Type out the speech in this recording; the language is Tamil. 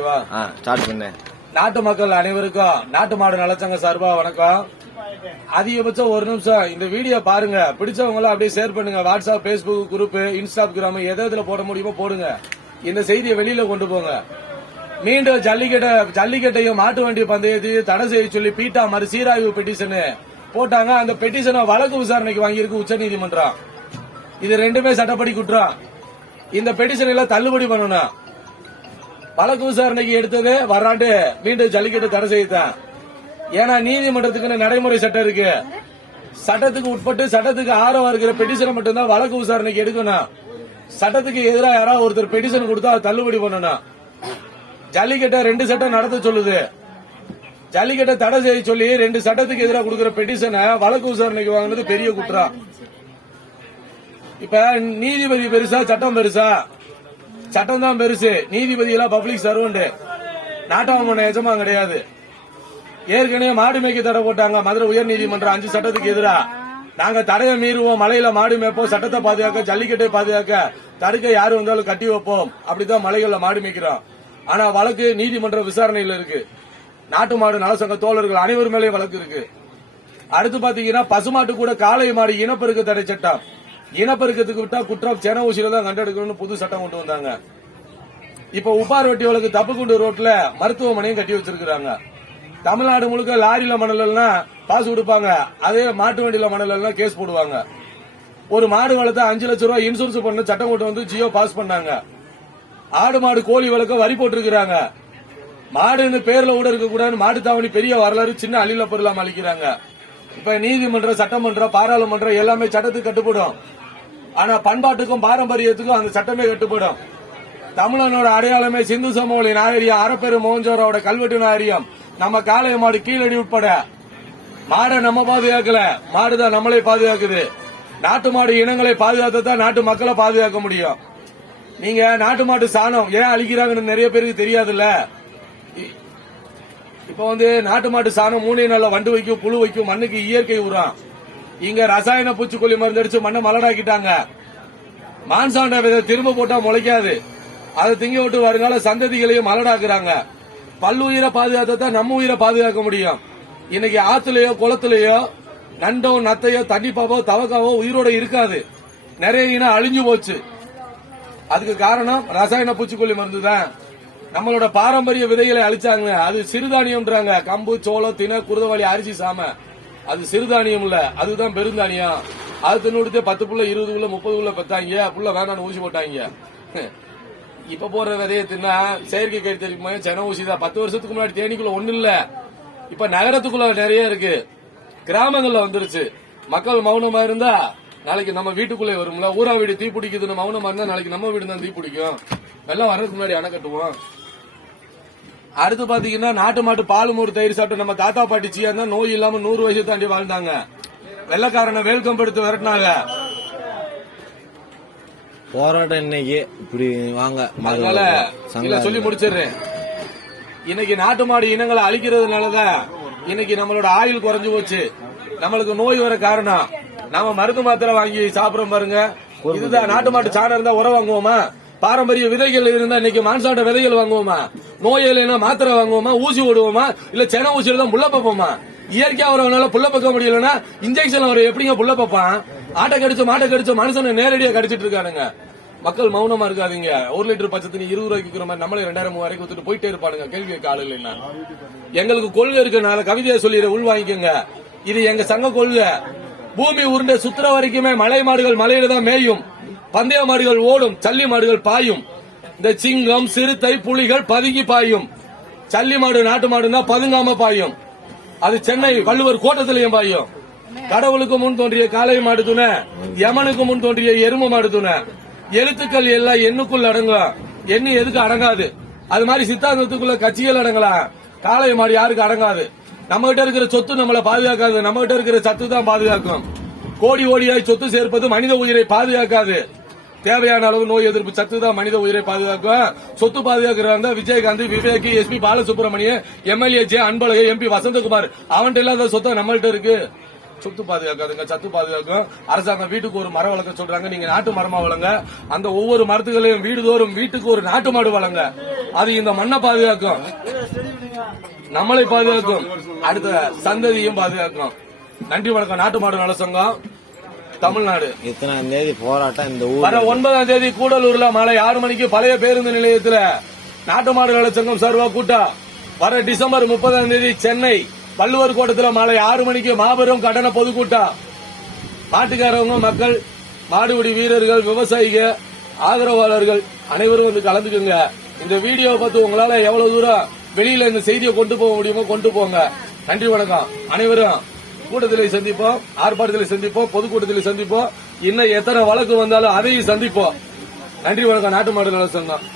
ஓகேவா? ஸ்டார்ட் பண்ணு. நாட்டு மக்கள் அனைவருக்கும் நாட்டு மாடு நலச்சங்க சார்பா வணக்கம். அதிகபட்சம் ஒரு நிமிஷம் இந்த வீடியோ பாருங்க. பிடிச்சவங்க எல்லாம் அப்படியே ஷேர் பண்ணுங்க. வாட்ஸ்அப் பேஸ்புக் குரூப் இன்ஸ்டாகிராம் எதை இதுல போட முடியுமோ போடுங்க. இந்த செய்தியை வெளியில கொண்டு போங்க. மீண்டும் ஜல்லிக்கட்டை ஜல்லிக்கட்டையும் மாட்டு வண்டி பந்தயத்தையும் தடை செய்ய சொல்லி பீட்டா மறு சீராய்வு பெட்டிஷனு போட்டாங்க. அந்த பெட்டிஷனை வழக்கு விசாரணைக்கு வாங்கியிருக்கு உச்சநீதிமன்றம். இது ரெண்டுமே சட்டப்படி குற்றம். இந்த பெட்டிஷன் எல்லாம் தள்ளுபடி பண்ணணும். வழக்கு விசாரணைக்கு எடுத்தது வர்றாண்டு மீண்டும் ஜல்லிக்கட்டு தடை செய்தான் ஏன்னா நீதிமன்றத்துக்குன்னு நடைமுறை சட்டம் இருக்கு. சட்டத்துக்கு உட்பட்டு சட்டத்துக்கு ஆரவா இருக்கிற பெட்டிஷனை மட்டும்தான் வழக்கு விசாரணைக்கு எடுக்கணும். சட்டத்துக்கு எதிராக யாராவது ஒருத்தர் பெட்டிஷன் கொடுத்தா தள்ளுபடி பண்ணணும். ஜல்லிக்கட்டை ரெண்டு சட்டம் நடத்த சொல்லுது. ஜல்லிக்கட்டை தடை செய்ய சொல்லி ரெண்டு சட்டத்துக்கு எதிராக கொடுக்கிற பெட்டிஷனை வழக்கு விசாரணைக்கு வாங்கினது பெரிய குற்றம் இப்ப நீதிபதி பெருசா சட்டம் பெருசா சட்டம் தான் பெருசு. நீதிபதி எல்லாம் பப்ளிக் சர்வெண்ட். நாட்டாம எஜமா கிடையாது. ஏற்கனவே மாடு மேய்க்க தடை போட்டாங்க. மதுரை உயர் நீதிமன்றம் அஞ்சு சட்டத்துக்கு எதிராக நாங்க தடையை மீறுவோம். மலையில மாடு மேய்ப்போம். சட்டத்தை பாதுகாக்க ஜல்லிக்கட்டை பாதுகாக்க தடுக்க யாரு வந்தாலும் கட்டி வைப்போம். அப்படிதான் மலைகள்ல மாடு மேய்க்கிறோம். ஆனா வழக்கு நீதிமன்ற விசாரணையில இருக்கு. நாட்டு மாடு நலசங்க தோழர்கள் அனைவர் மேலேயும் வழக்கு இருக்கு. அடுத்து பாத்தீங்கன்னா பசுமாட்டு கூட காளை மாடு இனப்பெருக்க தடை சட்டம். இனப்பெருக்கத்துக்கு விட்டா குற்றம் சென ஊசியில தான் கண்டெடுக்கணும்னு புது சட்டம் கொண்டு வந்தாங்க. இப்ப உப்பார் வெட்டி வழக்கு தப்புக்குண்டு ரோட்ல மருத்துவமனையும் கட்டி வச்சிருக்காங்க தமிழ்நாடு முழுக்க லாரியில மணலாம் பாசு கொடுப்பாங்க. அதே மாட்டு வண்டியில மணலாம் கேஸ் போடுவாங்க. ஒரு மாடு வளர்த்தா அஞ்சு லட்சம் ரூபாய் இன்சூரன்ஸ் பண்ண சட்டம் கொண்டு வந்து ஜியோ பாஸ் பண்ணாங்க. ஆடு மாடு கோழி வளர்க்க வரி போட்டிருக்கிறாங்க. மாடுன்னு பேர்ல கூட இருக்க கூடாது மாட்டு தாவணி பெரிய வரலாறு சின்ன அழில பொருளாம அளிக்கிறாங்க இப்ப நீதிமன்றம் சட்டமன்றம் பாராளுமன்றம் எல்லாமே சட்டத்துக்கு கட்டுப்படும். ஆனா பண்பாட்டுக்கும் பாரம்பரியத்துக்கும் அந்த சட்டமே கட்டுப்படும். தமிழனோட அடையாளமே சிந்து சமவெளி நாகரிகம் அறப்பெரு மோஞ்சோரோட கல்வெட்டு நாகரிகம் நம்ம காளை மாடு கீழடி உட்பட. மாடை நம்ம பாதுகாக்கல. மாடுதான் நம்மளை பாதுகாக்குது. நாட்டு மாடு இனங்களை பாதுகாத்தா தான் நாட்டு மக்களை பாதுகாக்க முடியும். நீங்க நாட்டு மாட்டு சாணம் ஏன் அழிக்கிறாங்கன்னு நிறைய பேருக்கு தெரியாதுல்ல? இ- இப்ப வந்து நாட்டு மாட்டு சாணம் மூணே நல்ல வண்டு வைக்கும் புழு வைக்கும் மண்ணுக்கு இயற்கை உரம். இங்க ரசாயன பூச்சிக்கொல்லி மருந்து அடிச்சு மண்ணை மலடாக்கிட்டாங்க. மான்சாண்ட விதை திரும்ப போட்டா முளைக்காது. அதை திங்க விட்டு வருங்கால சந்ததிகளையும் மலடாக்குறாங்க. பல்லுயிரை பாதுகாத்தா தான் நம்ம உயிரை பாதுகாக்க முடியும். இன்னைக்கு ஆத்துலயோ குளத்துலயோ நண்டோ நத்தையோ தண்ணி பாவோ தவக்காவோ உயிரோட இருக்காது. நிறைய இனம் அழிஞ்சு போச்சு. அதுக்கு காரணம் ரசாயன பூச்சிக்கொல்லி மருந்து தான் நம்மளோட பாரம்பரிய விதைகளை அழிச்சாங்க அது சிறுதானியம்ன்றாங்க. கம்பு சோளம் தின குருதவாளி அரிசி சாமை. அது சிறுதானியம் இல்ல. அதுதான் பெருந்தானியம் அது தின்னு பத்து புள்ள இருபது புள்ள முப்பது புள்ள பெத்தாங்க. புள்ள வேணாம்னு ஊசி போட்டாங்க. இப்ப போற விதைய தின்னா செயற்கை கை தெரியுமா சென ஊசி தான். பத்து வருஷத்துக்கு முன்னாடி தேனிக்குள்ள ஒண்ணு இல்ல. இப்ப நகரத்துக்குள்ள நிறைய இருக்கு. கிராமங்கள்ல வந்துருச்சு. மக்கள் மௌனமா இருந்தா நாளைக்கு நம்ம வீட்டுக்குள்ளே வரும்ல. ஊரா வீடு தீ பிடிக்குதுன்னு மௌனமா இருந்தா நாளைக்கு நம்ம வீடு தான் தீ பிடிக்கும். வெள்ளம் வர்றதுக்கு முன்னாடி அணை கட்டுவோம். அடுத்து பாத்தீங்கன்னா நாட்டு மாட்டு பால் மோர் தயிர் சாப்பிட்டு நம்ம தாத்தா பாட்டி சீயா நோய் இல்லாம நூறு வயசு தாண்டி வாழ்ந்தாங்க. வெள்ளக்காரனை வேல்கம் எடுத்து விரட்டினாங்க. போராட்டம் இன்னைக்கு. இப்படி வாங்க. மாடு அதனால சொல்லி முடிச்சிடுறேன். இன்னைக்கு நாட்டு மாடு இனங்களை அழிக்கிறதுனாலதான் இன்னைக்கு நம்மளோட ஆயுள் குறைஞ்சு போச்சு. நம்மளுக்கு நோய் வர காரணம். நாம மருந்து மாத்திரை வாங்கி சாப்பிடுறோம் பாருங்க. இதுதான் நாட்டு மாட்டு சாணம் இருந்தா உரம் வாங்குவோமா? பாரம்பரிய விதைகள் இருந்தா இன்னைக்கு மான்சாட்ட விதைகள் வாங்குவோமா? நோய் இல்லைன்னா மாத்திரை வாங்குவோமா? ஊசி ஓடுவோமா இல்ல சென ஊசியில தான் புள்ள பார்ப்போமா இயற்கையா வரவனால புள்ள பார்க்க முடியலன்னா இன்ஜெக்ஷன் அவர் எப்படிங்க புள்ள பார்ப்பான் ஆட்டை கடிச்சு மாட்டை கடிச்சு மனுஷனை நேரடியா கடிச்சிட்டு இருக்கானுங்க. மக்கள் மௌனமா இருக்காதீங்க. ஒரு லிட்டர் பச்சை தண்ணி இருபது ரூபாய்க்கு விக்கிற மாதிரி நம்மளே ரெண்டாயிரம் மூவாயிரம் கொடுத்துட்டு போயிட்டே இருப்பானுங்க. கேள்வி கேட்க இல்லைன்னா. எங்களுக்கு கொள்கை இருக்கு கவிதையை சொல்லிடுறேன். உள் வாங்கிக்கோங்க. இது எங்க சங்க கொள்கை. பூமி உருண்டை சுத்துற வரைக்குமே மலை மாடுகள் மலையில தான் மேயும். பந்தய மாடுகள் ஓடும் சல்லி மாடுகள் பாயும். இந்த சிங்கம் சிறுத்தை புலிகள் பதுங்கி பாயும். சல்லி மாடு நாட்டு மாடுனா பதுங்காம பாயும். அது சென்னை வள்ளுவர் கோட்டத்திலையும் பாயும். கடவுளுக்கு முன் தோன்றிய காளை மாடு துணை யமனுக்கு முன் தோன்றிய எரும மாடு துணை. எழுத்துக்கள் எல்லாம் எண்ணுக்குள் அடங்கும். எண்ணி எதுக்கு அடங்காது? அது மாதிரி சித்தாந்தத்துக்குள்ள கட்சிகள் அடங்கலாம். காளை மாடு யாருக்கு அடங்காது? நம்ம கிட்ட இருக்கிற சொத்து நம்மளை பாதுகாக்காது. நம்ம கிட்ட இருக்கிற சத்து தான் பாதுகாக்கும். கோடி கோடியாய் சொத்து சேர்ப்பது மனித உயிரை பாதுகாக்காது. தேவையான அளவு நோய் எதிர்ப்பு சத்து தான் மனித உயிரை பாதுகாக்கும் சொத்து பாதுகாக்கிறாங்க Vijayakanth Vivek SP Balasubramanian MLA J Anbazhagan MP Vasanthakumar. அவன்கிட்ட இல்லாத சொத்து நம்மள்ட்ட இருக்கு. சொத்து பாதுகாக்காதுங்க சத்து பாதுகாக்கும். அரசாங்கம் வீட்டுக்கு ஒரு மரம் வளர்க்க சொல்றாங்க. நீங்க நாட்டு மரமா வளங்க. அந்த ஒவ்வொரு மரத்துகளையும் வீடுதோறும் வீட்டுக்கு ஒரு நாட்டு மாடு வளங்க. அது இந்த மண்ணை பாதுகாக்கும். நம்மளை பாதுகாக்கும். அடுத்த சந்ததியும் பாதுகாக்கும். நன்றி வணக்கம். நாட்டு மாடு நல சங்கம். தமிழ்நாடு. இத்தனாம் தேதி போராட்டம் இந்த ஊர் வர ஒன்பதாம் தேதி கூடலூர்ல மாலை ஆறு மணிக்கு பழைய பேருந்து நிலையத்துல நாட்டு மாடு நல சங்கம் சார்பா கூட்டம் வர டிசம்பர் முப்பதாம் தேதி சென்னை வள்ளுவர் கோட்டத்துல மாலை ஆறு மணிக்கு மாபெரும் கடன பொதுக்கூட்டம் பாட்டுக்காரவங்க மக்கள் மாடுபிடி வீரர்கள் விவசாயிகள் ஆதரவாளர்கள் அனைவரும் வந்து கலந்துக்குங்க. இந்த வீடியோ பார்த்து உங்களால எவ்வளவு தூரம் வெளியில இந்த செய்தியை கொண்டு போக முடியுமோ கொண்டு போங்க. நன்றி வணக்கம். அனைவரும் கூட்டத்திலே சந்திப்போம் ஆர்ப்பாட்டத்தில் சந்திப்போம் பொதுக்கூட்டத்தில் சந்திப்போம். இன்னும் எத்தனை வழக்கு வந்தாலும் அதையும் சந்திப்போம். நன்றி வணக்கம் நாட்டு மாடு நல சங்கம்.